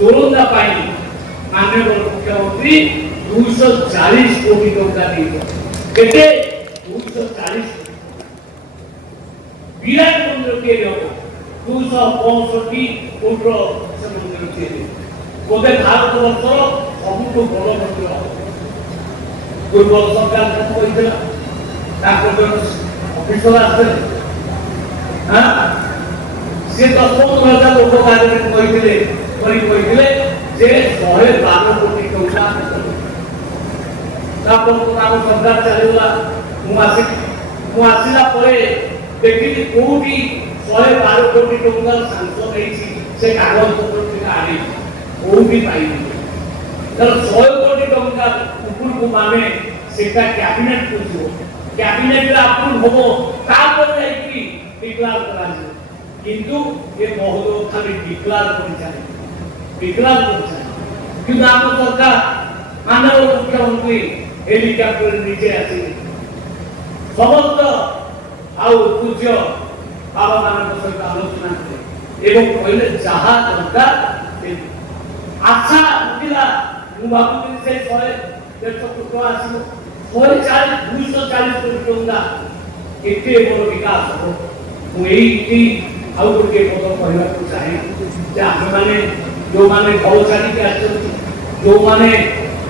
जोरंदा माननीय मुख्यमंत्री 240 कोटी टंका केते 240 विराट मंदिर के 265 कोटी से मंदिर के बोधे भारत वर्ष सबुठ बड़ मंदिर पूर्व सरकार अफिसर आसते सी 10-15,000 लोक कार्य जे 112 कोटी टंका सरकार चलला मुआसिला देखिए कोटी 112 कोटी टंका सांसद से कागज पत्र आनी कोटी पाई 100 कोटी टंका ऊपर को माने सेटा कैबिनेट को जो कैबिनेट रे अप्रूव होबो तापर जाई डिक्लेयर करा जे किंतु ये महोदय खाली डिक्लेयर कर जाने किंतु आप सरकार माननीय मुख्यमंत्री हेलिकॉप्टर नीचे आसी समस्त आउ पूज्य बाबा मानक सहित आलोचना करे एवं पहले जहा दरकार आशा उठिला मु भाबुती से 100-150 कोटी आसीबो 240 कोटी टंका केते बड़ विकास हो मु एई आउ गोटे पद कहवा चाहे जे आम माने जो माने भौचारी के आछन जो माने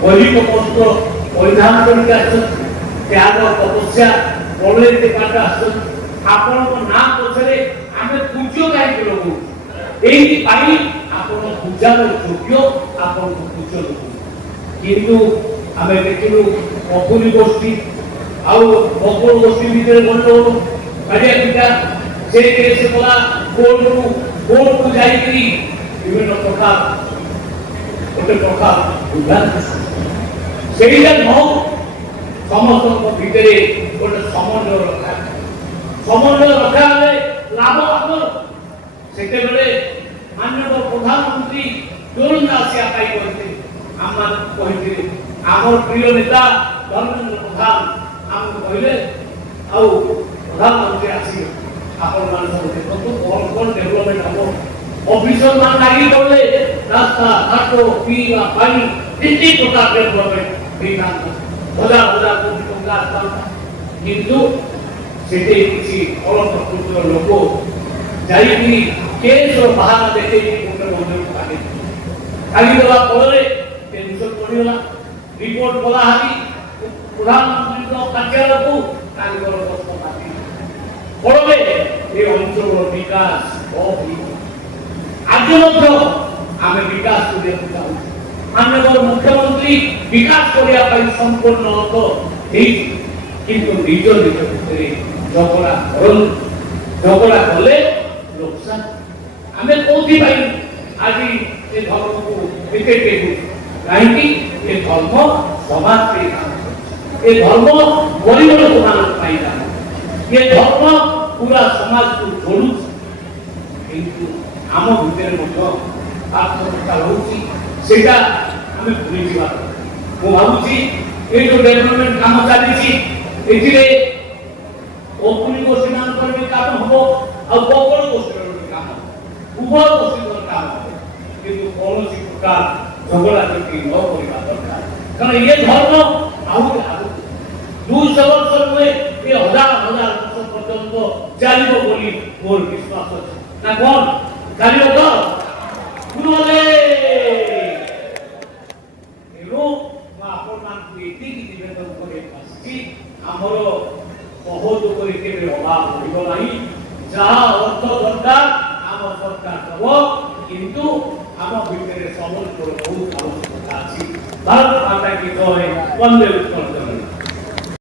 वैदिक वस्त्र परिधान करके आछन त्याग तपस्या बोले ते पाटा आछन आपण को नाम पछरे आमे पूज्य काई लोगो एई पाई आपण पूजा योग्य आपण को पूज्य लोग किंतु आमे देखिलु अपुरी गोष्ठी आउ बकुल गोष्ठी भीतर बोलतो काडिया पिटा से केस बोला कोर्ट को जाई विभिन्न प्रकार गोटे प्रकार उदाहरण से समस्त भीतर गोटे समन्वय रखा लाभ आम से माननीय प्रधानमंत्री जोरंदा आसिया आम प्रिय नेता धर्मेंद्र प्रधान आम कहले प्रधानमंत्री आसी आपण मान सब देखो कौन डेवलपमेंट हम ऑफिसर मान लागी बोले रास्ता घाटो पीवा पानी इतनी प्रकार डेवलपमेंट विकास हजार कोटी टंका किंतु सेटे किसी फल प्रकृतिर लोक जाई केस और बहाना देखे कोटे मंदिर काटे खाली देवा फल टेंशन पड़ीगला रिपोर्ट बोला हाली प्रधानमंत्री कार्यालय को तांकर दस्त काटी फल ये अंचल विकास आज आम विकास माननीय मुख्यमंत्री विकास करने संपूर्ण किंतु निज निज भितर झगड़ा कले लोकसान आम कौन आज ये धर्म को कहीं ये धर्म समाज ये धर्म गरीब लोक मान ये धर्म पूरा समाज को जोड़ू किंतु आम भितर आत्महत्या होती सेटा हमें भूली जीवा मु भाबुची ए जो डेवलपमेंट काम चली एथिरे ओपुनी गोष्ठी मान पर भी काम हो और बकल गोष्ठी पर भी काम उभय गोष्ठी पर काम किंतु कौन सी प्रकार झगड़ा करके न करबा दरकार कारण ये धर्म आउट 200 वर्ष में ये हजार वर्ष पर्यंत चलिबो बोली मोर विश्वास अछि ना कौन चलिबो तो कुनले एरो आपण मान एति की निवेदन करे आछि हमर बहुत करे के अभाव होइबो नाही जहा अर्थ दरकार आम सरकार देबो किंतु आम भितर सबल बहुत आवश्यकता अछि भारत माता की जय वंदे उत्कल